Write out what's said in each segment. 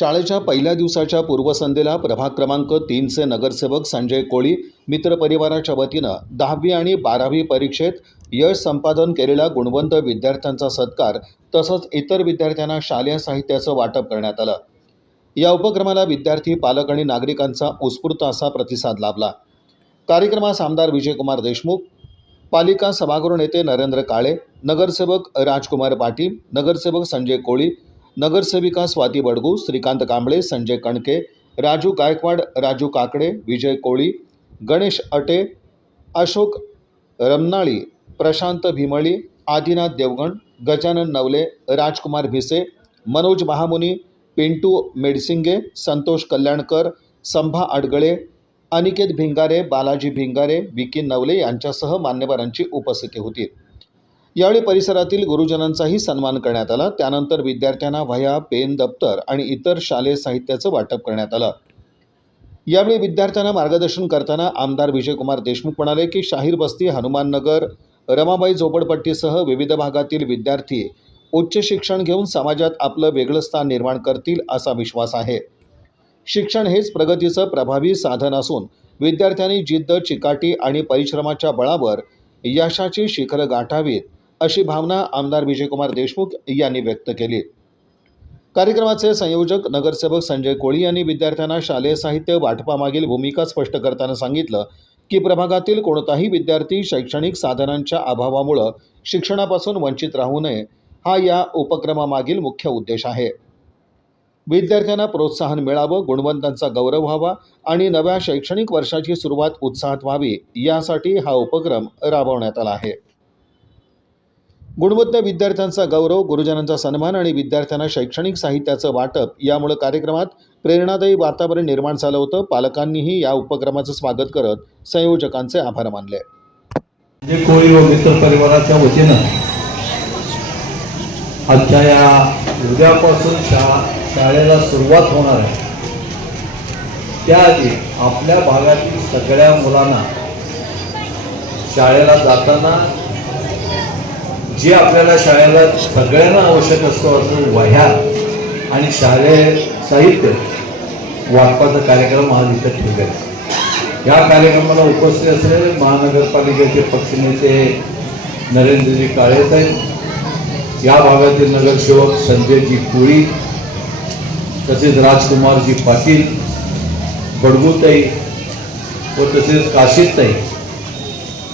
शाळेच्या पहिल्या दिवसाच्या पूर्वसंध्येला प्रभाग क्रमांक 3चे नगरसेवक संजय कोळी मित्रपरिवाराच्या वतीनं 10वी आणि 12वी परीक्षेत यश संपादन केलेल्या गुणवंत विद्यार्थ्यांचा सत्कार तसंच इतर विद्यार्थ्यांना शालेय साहित्याचं वाटप करण्यात आलं। या उपक्रमाला विद्यार्थी, पालक आणि नागरिकांचा उत्स्फूर्त असा प्रतिसाद लाभला। कार्यक्रमास आमदार विजयकुमार देशमुख, पालिका सभागृह नेते नरेंद्र काळे, नगरसेवक राजकुमार पाटील, नगरसेवक संजय कोळी, नगरसेविका स्वाती बडगू, श्रीकांत कांबळे, संजय कणके, राजू गायकवाड, राजू काकडे, विजय कोळी, गणेश अटे, अशोक रमनाळी, प्रशांत भीमळी, आदिनाथ देवगण, गजानन नवले, राजकुमार भिसे, मनोज महामुनी, पिंटू मेडसिंगे, संतोष कल्याणकर, संभा अडगळे, अनिकेत भिंगारे, बालाजी भिंगारे, विकी नवले यांच्यासह मान्यवरांची उपस्थिती होती। यावेळी परिसरातील गुरुजनांचाही सन्मान करण्यात आला। त्यानंतर विद्यार्थ्यांना वह्या, पेन, दप्तर आणि इतर शालेय साहित्याचं वाटप करण्यात आलं। यावेळी विद्यार्थ्यांना मार्गदर्शन करताना आमदार विजयकुमार देशमुख म्हणाले की शाहीर बस्ती, हनुमान नगर, रमाबाई झोपडपट्टीसह विविध भागातील विद्यार्थी उच्च शिक्षण घेऊन समाजात आपलं वेगळं स्थान निर्माण करतील असा विश्वास आहे। शिक्षण हेच प्रगतीचं प्रभावी साधन असून विद्यार्थ्यांनी जिद्द, चिकाटी आणि परिश्रमाच्या बळावर यशाची शिखरं गाठावीत अशी भावना आमदार विजयकुमार देशमुख यांनी व्यक्त केली। कार्यक्रमाचे संयोजक नगरसेवक संजय कोळी यांनी विद्यार्थ्यांना शालेय साहित्य वाटपामागील भूमिका स्पष्ट करताना सांगितलं की प्रभागातील कोणताही विद्यार्थी शैक्षणिक साधनांच्या अभावामुळे शिक्षणापासून वंचित राहू नये हा या उपक्रमामागील मुख्य उद्देश आहे। विद्यार्थ्यांना प्रोत्साहन मिळावं, गुणवंतांचा गौरव व्हावा आणि नव्या शैक्षणिक वर्षाची सुरुवात उत्साहात व्हावी यासाठी हा उपक्रम राबवण्यात आला आहे। गुणवंत विद्यार्थ्यांचा गौरव, गुरुजनांचा सन्मान आणि विद्यार्थ्यांना शैक्षणिक साहित्याचं वाटप यामुळे कार्यक्रमात प्रेरणादायी वातावरण निर्माण झालं होतं। पालकांनीही या उपक्रमाचं स्वागत करत संयोजकांचे आभार मानले। संजय कोळी व मित्र परिवाराच्या वतीनं आजच्या या उद्यापासून शाळेला सुरुवात होणार आहे त्याआधी आपल्या भागातील सगळ्या मुलांना शाळेला जाताना जे आपल्याला शाळेला सगळ्यांना आवश्यक असतो असं वह्या आणि शालेय साहित्य वाटपाचा कार्यक्रम आज इथं ठेवला आहे। या कार्यक्रमाला उपस्थित असलेले महानगरपालिकेचे पक्षनेते नरेंद्रजी काळे साहेब, या भागातील नगरसेवक संजयजी कोळी, तसेच राजकुमारजी पाटील, बडगूताई व तसेच काशीताई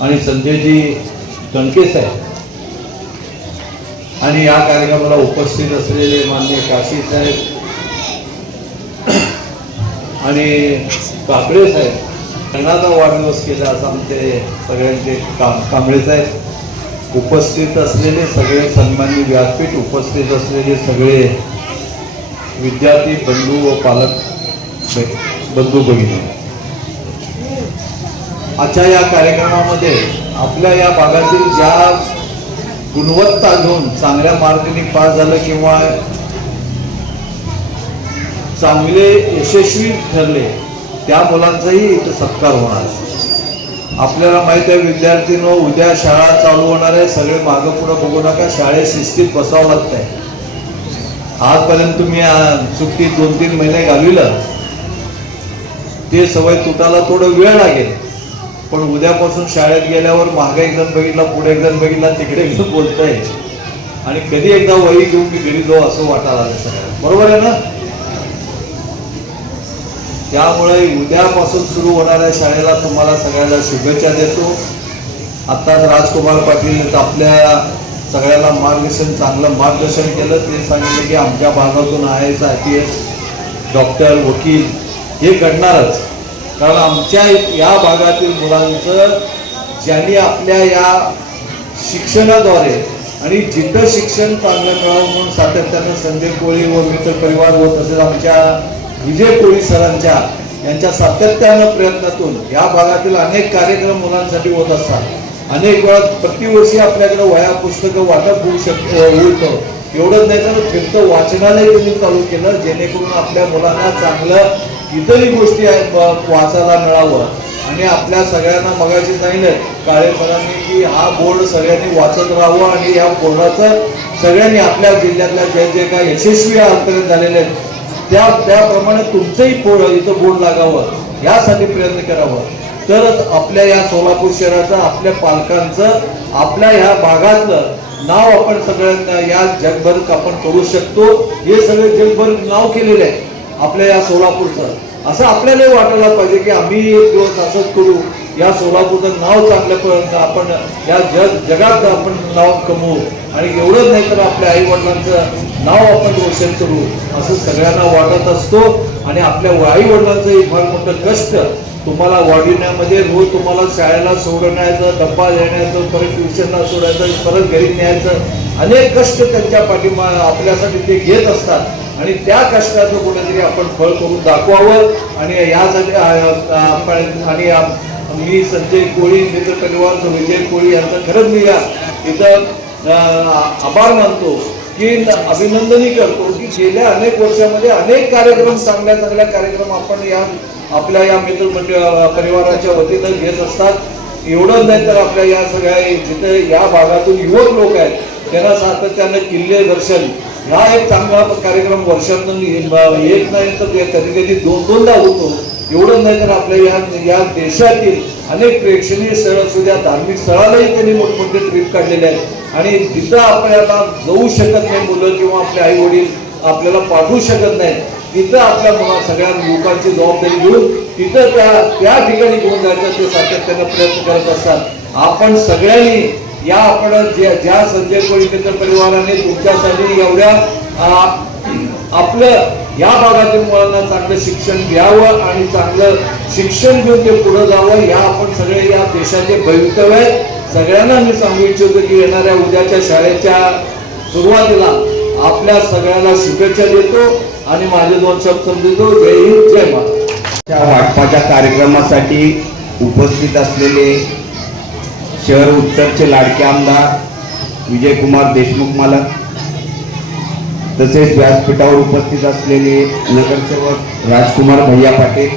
आणि संजयजी कणके साहेब आणि या कार्यक्रमाला उपस्थित असलेले माननीय काशी साहेब आणि काकडे साहेब, त्यांनाचा वाढदिवस केला असं आमचे सगळ्यांचे कांबळे साहेब, उपस्थित असलेले सगळे सन्माननीय व्यासपीठ, उपस्थित असलेले सगळे विद्यार्थी बंधू व पालक बंधू भगिनी, आजच्या या कार्यक्रमामध्ये आपल्या या भागातील ज्या गुणवत्ता घेऊन चांगल्या मार्गाने पास झालं किंवा चांगले यशस्वी ठरले त्या मुलांचाही इथं सत्कार होणार आहे। आपल्याला माहिती आहे विद्यार्थ्यांनो, उद्या शाळा चालू होणार आहे, सगळे मागं पुढं बघू नका, शाळेत शिस्तीत बसावं लागतंय। आजपर्यंत तुम्ही सुट्टी 2-3 महिने घालविलं, ते सवय तुटायला थोडं वेळ लागेल, पण उद्यापासून शाळेत गेल्यावर मागे एक जण बघितला, पुढे एक जण बघितला, तिकडे एक जण बोलतंय आणि कधी एकदा वही घेऊन मी घरी जाऊ असं वाटायला लागलं सगळ्यांना, बरोबर आहे ना? त्यामुळे उद्यापासून सुरू होणाऱ्या शाळेला तुम्हाला सगळ्यांना शुभेच्छा देतो। आत्ताच राजकुमार पाटील आपल्या सगळ्याला चांगलं मार्गदर्शन केलं। ते सांगितलं की आमच्या भागातून IAS, IPS, डॉक्टर, वकील हे घडणारच, कारण आमच्या या भागातील मुलांचं ज्यांनी आपल्या या शिक्षणाद्वारे आणि जिथं शिक्षण चांगलं मिळावं म्हणून सातत्यानं संजय कोळी व मित्र परिवार व तसेच आमच्या विजय कोळी सरांच्या यांच्या सातत्यानं प्रयत्नातून या भागातील अनेक कार्यक्रम मुलांसाठी होत असतात। अनेक वेळा प्रतिवर्षी आपल्याकडे वह्या पुस्तकं वाटप होऊ होतं। एवढंच नाही तर फिरतं वाचनालय त्यांनी चालू केलं, जेणेकरून आपल्या मुलांना चांगलं इतरही गोष्टी वाचायला मिळावं आणि आपल्या सगळ्यांना मगाशी सांगितलं काळे सरांनी की हा बोर्ड सगळ्यांनी वाचत राहावं आणि या बोर्डाचं सगळ्यांनी आपल्या जिल्ह्यातल्या जे जे काही यशस्वी आंतरिक झालेले आहेत त्याप्रमाणे तुमचंही इथं बोर्ड लागावं यासाठी प्रयत्न करावं. तरच आपल्या या सोलापूर शहराचं, आपल्या पालकांचं, आपल्या ह्या भागातलं नाव आपण सगळ्यांना या जगभर आपण करू शकतो. हे सगळे जगभर नाव केलेलं आहे आपल्या या सोलापूरचं. असं आपल्यालाही वाटायला पाहिजे की आम्ही एक दिवस असंच करू, या सोलापूरचं नाव चांगल्यापर्यंत आपण या जगात आपण नाव कमवू आणि एवढंच नाही तर आपल्या आई वडिलांचं नाव आपण रोशन करू असं सगळ्यांना वाटत असतो. आणि आपल्या आई वडिलांचं फार मोठं कष्ट तुम्हाला वाढविण्यामध्ये, रोज तुम्हाला शाळेला सोडण्याचं, डब्बा देण्याचं, परत ट्युशनला सोडायचं, परत घरी न्यायचं, अनेक कष्ट त्यांच्या पाठीमा आपल्यासाठी ते घेत असतात आणि त्या कष्टाचं कुठेतरी आपण फळ करून दाखवावं. आणि यासाठी आणि मी संजय कोळी मित्र परिवार विजय कोळी यांचं खरंच मी इथं आभार मानतो की अभिनंदनही करतो की गेल्या अनेक वर्षामध्ये अनेक कार्यक्रम, चांगल्या चांगल्या कार्यक्रम आपण आपल्या या मित्र परिवाराच्या वतीनं घेत असतात. एवढंच नाही तर आपल्या या सगळ्या जिथे या भागातून युवक लोक आहेत त्यांना सातत्यानं किल्ले दर्शन हा एक चांगला कार्यक्रम वर्षातून एक नाही तर कधी कधी दोनदा होतो. एवढंच नाही तर आपल्या या देशातील अनेक प्रेक्षणीय स्थळ असू द्या, धार्मिक स्थळालाही त्यांनी मोठमोठे ट्रिप काढलेले आहेत आणि तिथं आपल्याला जाऊ शकत नाही मुलं किंवा आपले आई वडील आपल्याला पाठवू शकत नाहीत, तिथं आपल्या सगळ्या लोकांची जबाबदारी घेऊन तिथं त्या ठिकाणी घेऊन जायचं ते सातत्यानं प्रयत्न करत असतात. आपण सगळ्यांनी या आपण ज्या संजय कोळी मित्र परिवाराने तुमच्यासाठी एवढ्या आपलं या भागातील मुलांना चांगलं शिक्षण घ्यावं आणि चांगलं शिक्षण घेऊन ते पुढे जावं, या आपण सगळे या देशाचे भवितव्य आहे. सगळ्यांना मी सांगू इच्छितो की येणाऱ्या उद्याच्या शाळेच्या सुरुवातीला आपल्या सगळ्यांना शुभेच्छा देतो आणि माझे 2 शब्द देतो. जय हिंद, जय महाराष्ट्र. वाटपाच्या कार्यक्रमासाठी उपस्थित असलेले शहर उत्तरचे लाडके आमदार विजयकुमार देशमुख मालक, तसेच व्यासपीठावर उपस्थित असलेले नगरसेवक राजकुमार भैया पाटील,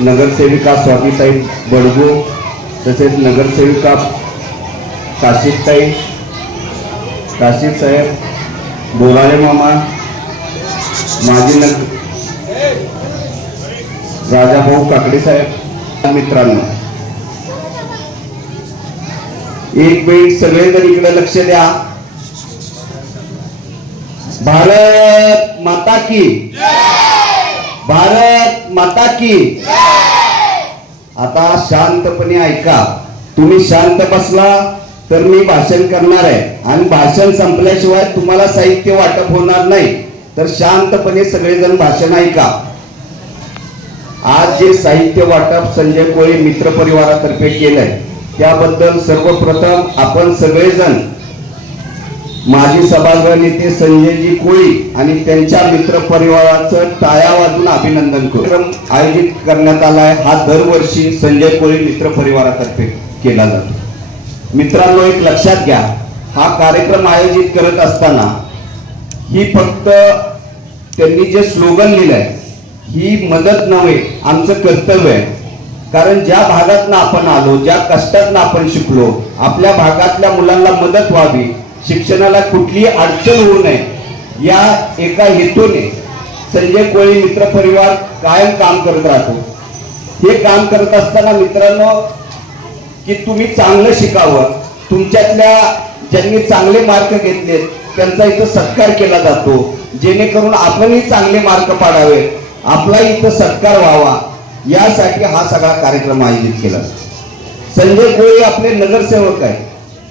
नगरसेविका स्वातीताई बडगू, तसेच नगरसेविका काशीदताई, काशीद साहेब, बोराळे मामा, माजी राजाभाऊ काकडे साहेब, मित्रांनो एक मिनिट सगळेजण इकडे लक्ष द्या. भारत माता की, भारत माता की. आता शांतपणे ऐका. तुम्ही शांत बसला तर मी भाषण करणार आहे आणि भाषण संपल्याशिवाय तुम्हाला साहित्य वाटप होणार नाही. तर शांतपणे सगळेजण भाषण ऐका. आज जे साहित्य वाटप संजय कोळी मित्र परिवारातर्फे केलंय त्याबद्दल सर्वप्रथम आपण सगळेजण माजी सभागृह नेते संजयजी कोळी आणि त्यांच्या मित्र परिवाराचं टाळ्या वाजून अभिनंदन करू. आयोजित करण्यात आलाय. हा दरवर्षी संजय कोळी मित्र परिवारातर्फे केला जातो. मित्रांनो एक लक्षात घ्या, हा कार्यक्रम आयोजित करत असताना ही फक्त त्यांनी जे स्लोगन लिहिलंय ही मदत नव्हे, आमचं कर्तव्य आहे. कारण ज्या भागातनं आपण आलो, ज्या कष्टातनं आपण शिकलो, आपल्या भागातल्या मुलांना मदत व्हावी, शिक्षणाला कुठलीही अडचण होऊ नये, या एका हेतूने संजय कोळी मित्र परिवार कायम काम करत राहतो. हे काम करत असताना मित्रांनो की तुम्ही चांगलं शिकावं, तुमच्यातल्या ज्यांनी चांगले मार्क घेतलेत त्यांचा इथं सत्कार केला जातो, जेणेकरून आपणही चांगले मार्क पाडावे, आपला इथं सत्कार व्हावा, यासाठी हा सगळा कार्यक्रम आयोजित केला. संजय कोळी आपले नगरसेवक आहे.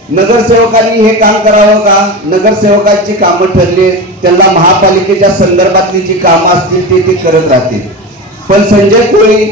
नगरसेवकांनी हे काम करावं का? नगरसेवकांची कामं ठरली, त्यांना महापालिकेच्या संदर्भातली जी कामं असतील ते करत राहतील. पण संजय कोळी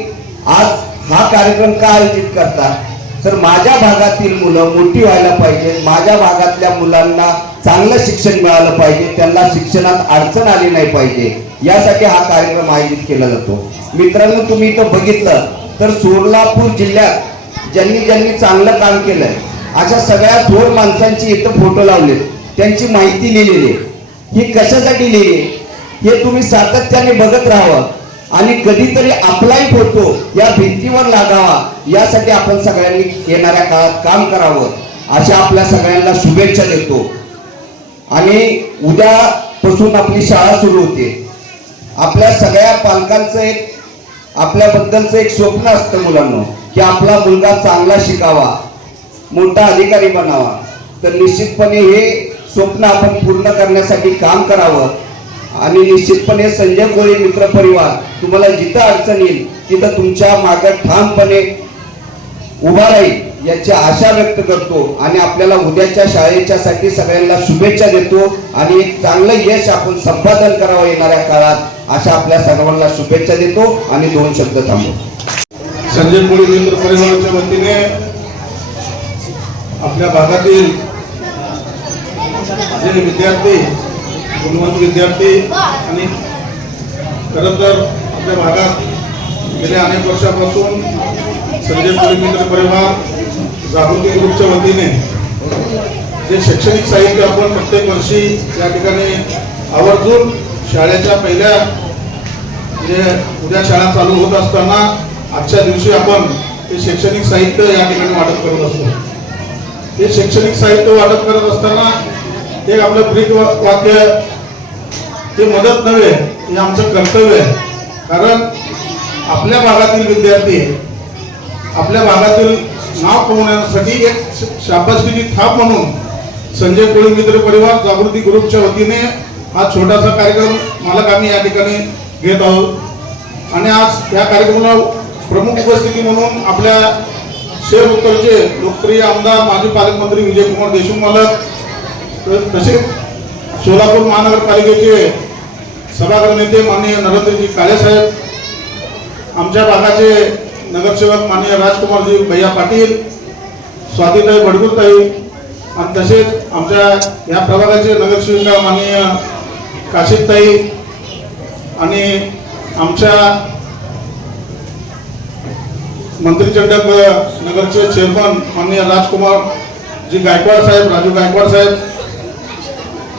आज हा कार्यक्रम का आयोजित करतात? तर माझ्या भागातील मुलं मोठी व्हायला पाहिजे, माझ्या भागातल्या मुलांना चांगलं शिक्षण मिळालं पाहिजे, त्यांना शिक्षणात अडचण आली नाही पाहिजे, यासाठी हा कार्यक्रम आयोजित केला जातो. मित्रांनो तुम्ही इथं बघितलं तर सोलापूर जिल्ह्यात ज्यांनी ज्यांनी चांगलं काम केलंय अशा सगळ्या थोर माणसांची इथं फोटो लावलेत, त्यांची माहिती लिहिलेली आहे. ही कशासाठी लिहिली हे तुम्ही सातत्याने बघत राहावं आणि कधीतरी आपलाही फोटो या भिंतीवर लागावा, यासाठी आपण सगळ्यांनी येणाऱ्या काळात काम करावं, अशा आपल्या सगळ्यांना शुभेच्छा देतो. आणि उद्या पासून आपली शाळा सुरू होते. आपल्या सगळ्या पालकांचं एक आपल्याबद्दलचं एक स्वप्न असतं मुलांना, की आपला मुलगा चांगला शिकावा, मोठा अधिकारी बनावा. तर निश्चितपणे हे स्वप्न आपण पूर्ण करण्यासाठी काम करावं. आणि निश्चितपणे संजय कोळी मित्र परिवार तुम्हाला जिथं अडचण येईल तिथं तुमच्या मागे ठामपणे उभा राहील याची आशा व्यक्त करतो. आणि आपल्याला उद्याच्या शाळेच्यासाठी सगळ्यांना शुभेच्छा देतो. आणि एक चांगलं यश आपण संपादन करावं येणाऱ्या काळात, अशा आपल्या सर्वांना शुभेच्छा देतो आणि 2 शब्द थांबतो. संजय कोळी मित्र परिवाराच्या वतीने आपल्या भागातील जे विद्यार्थी, गुणवंत विद्यार्थी आणि खरं तर आपल्या भागात गेल्या अनेक वर्षापासून संजय कोळी मित्र परिवार जागृती ग्रुपच्या वतीने जे शैक्षणिक साहित्य आपण प्रत्येक वर्षी या ठिकाणी आवर्जून शाळेच्या पहिल्या जे उद्या शाळा चालू होत असताना आजच्या दिवशी आपण ते शैक्षणिक साहित्य या ठिकाणी वाटप करत असतो. हे शैक्षणिक साहित्य वाटप करत असताना एक आपलं ब्रीद वाक्य, ते मदत नव्हे, हे आमचं कर्तव्य आहे. कारण आपल्या भागातील विद्यार्थी आपल्या भागातील नाव कमवण्यासाठी एक शाबासकीची थाप म्हणून संजय कोळी मित्र परिवार जागृती ग्रुपच्या वतीने हा छोटासा कार्यक्रम मालक आम्ही या ठिकाणी घेत आहोत. आणि आज या कार्यक्रमाला प्रमुख उपस्थिती म्हणून आपल्या शेर उत्तरचे लोकप्रिय आमदार माजी पालकमंत्री विजयकुमार देशमुख मालक, तसेच सोलापूर महानगरपालिकेचे सभागृह नेते माननीय नरेंद्रजी काळेसाहेब, आमच्या भागाचे नगरसेवक माननीय राजकुमारजी भैया पाटील, स्वातीताई बडगुरताई, आणि तसेच आमच्या या प्रभागाचे नगरसेविका माननीय काशीताई, आणि आमच्या मंत्री चंडक नगरचे चेअरमन माननीय राजकुमारजी गायकवाड साहेब, राजू गायकवाड साहेब,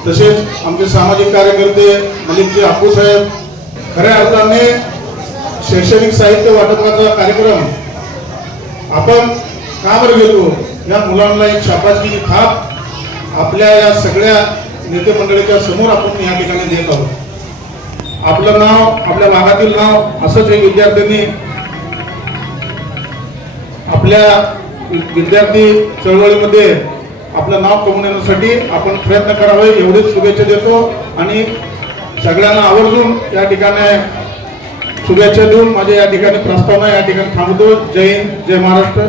तसेच आमचे सामाजिक कार्यकर्ते मलिकजी आपू साहेब. खऱ्या अर्थाने शैक्षणिक साहित्य वाटपाचा कार्यक्रम आपण का बरं घेतो, या मुलांना एक शाबासकीची थाप आपल्या या सगळ्या नेते मंडळीच्या समोर आपण या ठिकाणी देत आहोत. आपलं नाव, आपल्या भागातील नाव असंच एक विद्यार्थ्यांनी आपल्या विद्यार्थी चळवळीमध्ये आपलं नाव कमवण्यासाठी आपण प्रयत्न करावे एवढीच शुभेच्छा देतो. आणि सगळ्यांना आवर्जून या ठिकाणी शुभेच्छा देऊन माझ्या या ठिकाणी प्रस्तावना या ठिकाणी थांबतो. जय हिंद, जय महाराष्ट्र.